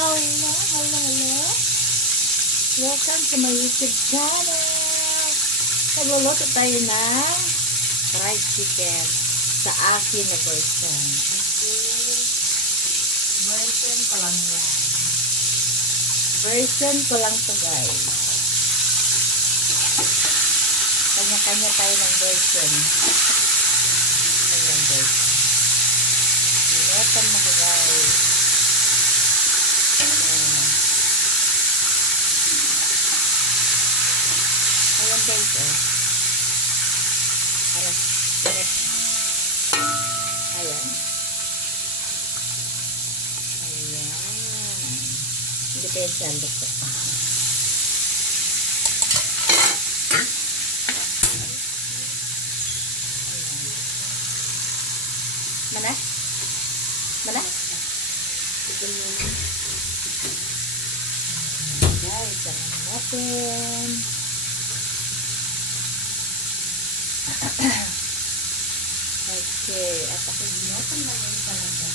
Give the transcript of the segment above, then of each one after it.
Hello, hello, hello. Welcome to my YouTube channel. Nagluluto tayo ng fried chicken sa akin na version. Okay. Version ko lang yan. Version ko lang to, guys. Kanya-kanya tayo ng version. Ayan, guys. Welcome na ko, guys. Ayan, guys, para direct. Ayan. Ayan. Hindi pa yung sandok ko. Mana? Mana? Tignan mo. Guys, sarang natin. Okay, at ako ginotong na yun talaga.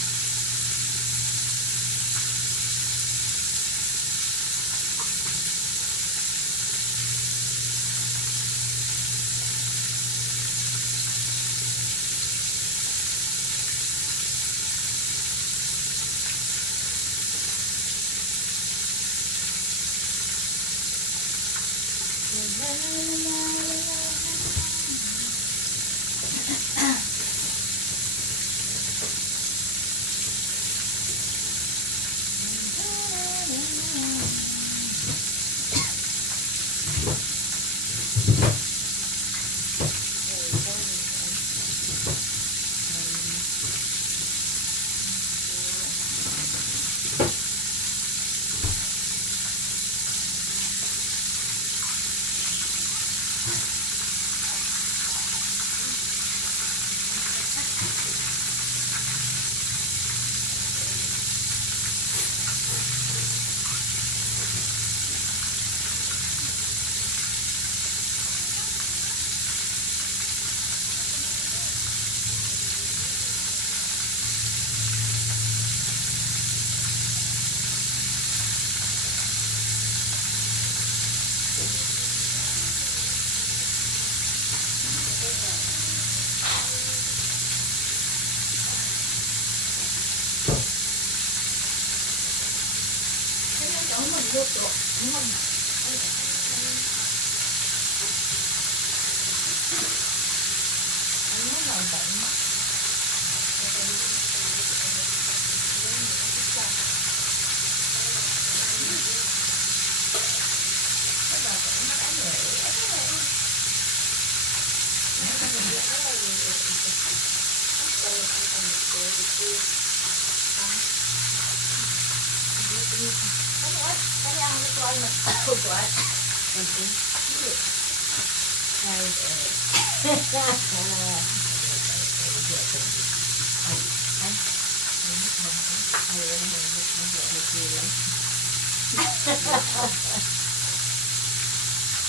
Magluto.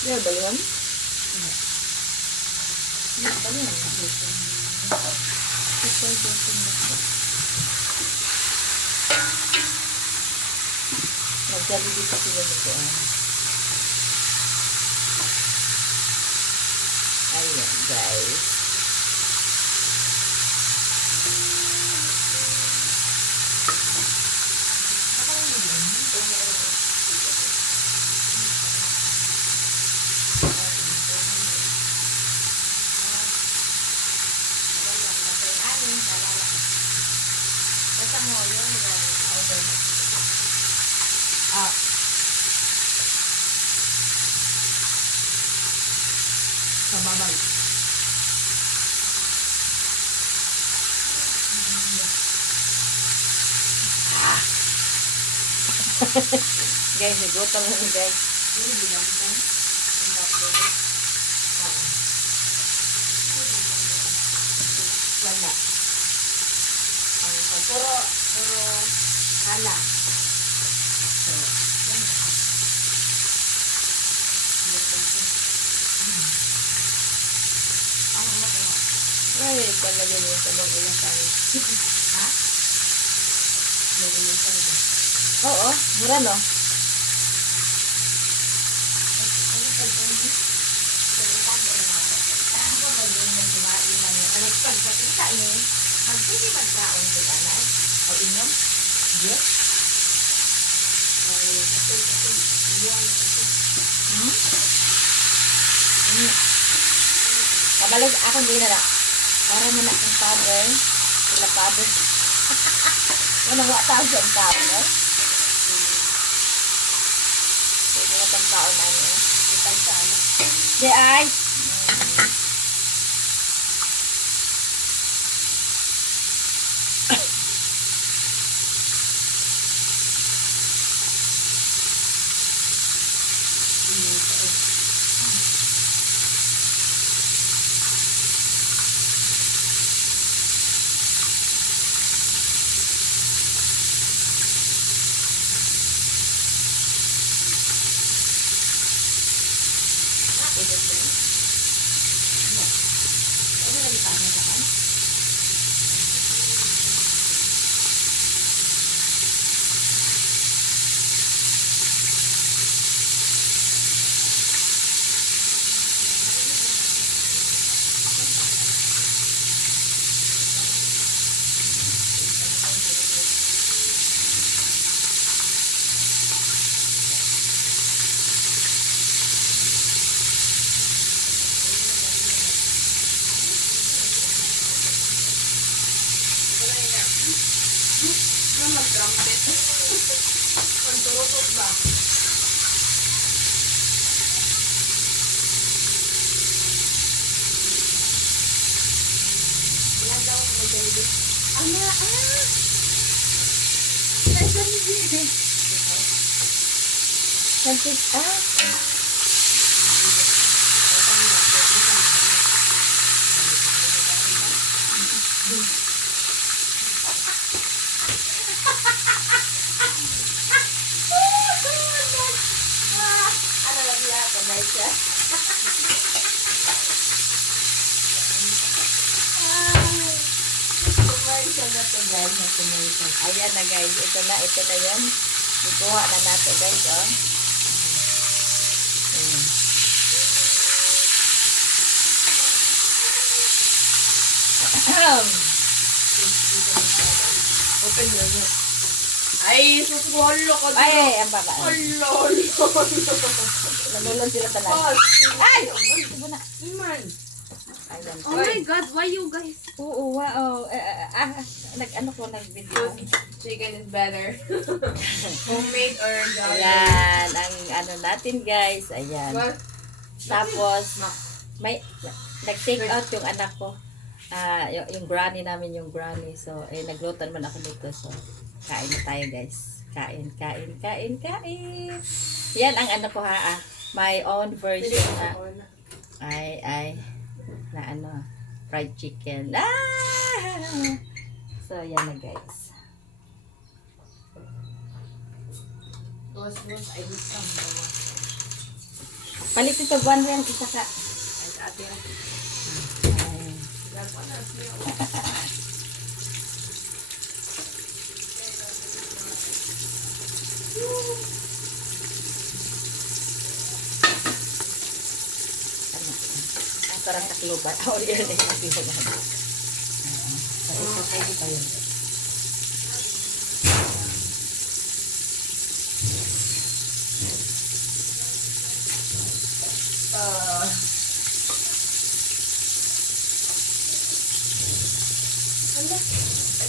Ya, belum. Jadi dito sila dito. Ayan, guys. Sa babay. Guys, nagutom na ni guys. Wala. Puro hala. So, ay, talaga mo sa mag-ulang tayo. Ha? Mag-ulang tayo. Oo, mura no. Kabalog ako hindi na. Para mo na akong powder. Sila powder. Ano nga tawag sa powder? Hindi mo itang taon ano. Itang sa ano? Di ay. Cantik ano lagi ako, Maisha? Commercial na to guys, na commercial. Ayan na guys, ito na yun. Ikuha na nato guys, oh. Open mo. Ay, suswallo ko dito. Ay, ang baba. Lolo. Nalulon sila tanan. Ay! Ito na. Man. Ayan. Oh my God, why you guys? Oo, wow. Nag-ano ko, nag-video. Chicken is better. Homemade or garlic? Ayan, ang ano natin guys. Ayan. What? Tapos, may, nag-take out yung anak ko. Yung granny namin, yung granny. So, nagluto naman ako dito. So, kain na tayo guys. Kain. Yan ang ano ko ha. My own version na. Na ano, fried chicken. So, yan na guys. I need some more. Palit ito, buwan yan, isa ka. Ay, sa atin. Parang takluban. Oh, yan eh. Takluban. So, ito pa yun.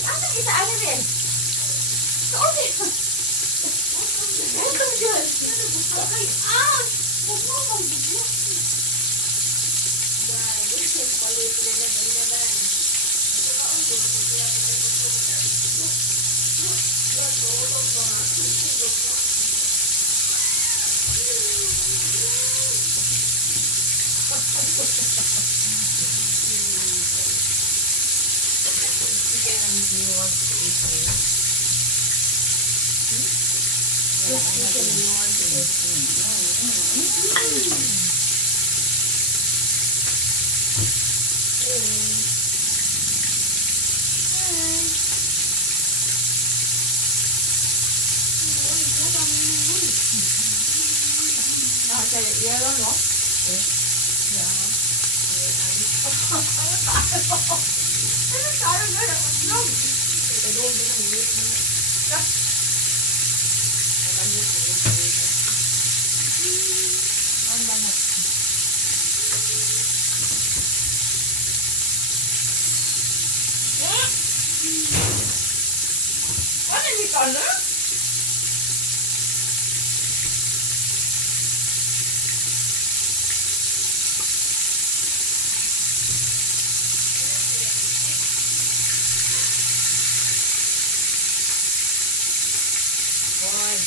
Ano isa ano rin? Okay. Welcome dyan. Okay. Huwag mo mong bigla. Yellow, no? Ano ni ka na? Hoy.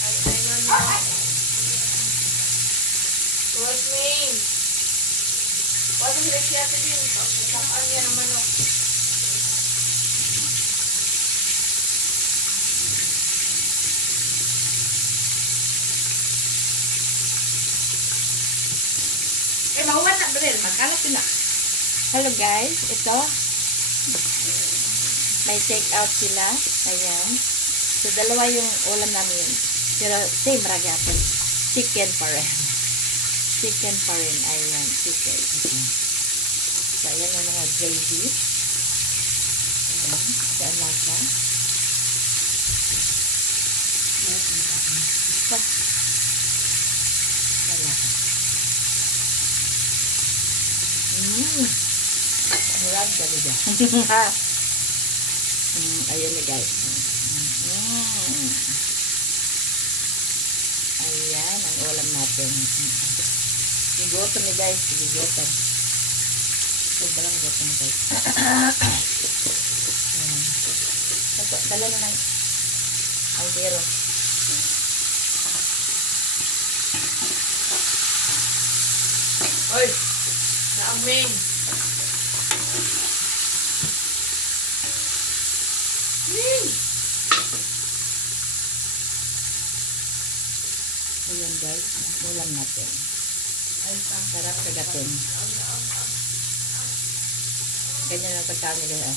Ay, no. Rosmain. Wala sa rekyate din. Pagkakaan niya ng manok. Mahuwan na ba rin? Magkalap na. Hello guys, ito. May take out sila. Ayan. So, dalawa yung ulam namin. Pero, same ragatan. Chicken pa rin. Chicken pa rin. Ayan, chicken. So, ayan yung mga gravy. Ayan. Sa alasa. Alasa. Murag dali dyan. Ayan na guys. Ayan ang ulam natin. Gigotan ni guys. Gigotan. Huwag ba lang gigotan ni guys. Dala na ng aldero. Hoy! Naaming! Ayan guys, ulam natin. Sarap kagatin. Ganyan ang pagkain nila.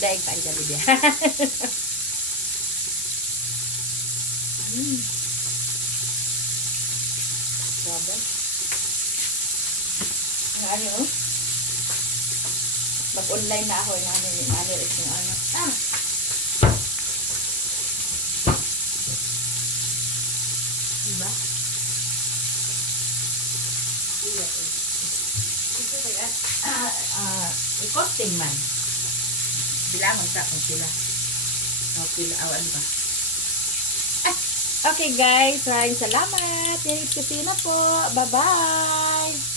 Daig pa ang Jollibee. Grabe. Ano? Mag-online na ako. Ano yung ano. Diba? I-costing man. Bilangan ka kung sila. Pila, awan ba? Okay guys, maraming salamat. Yarit Kusina po. Bye-bye.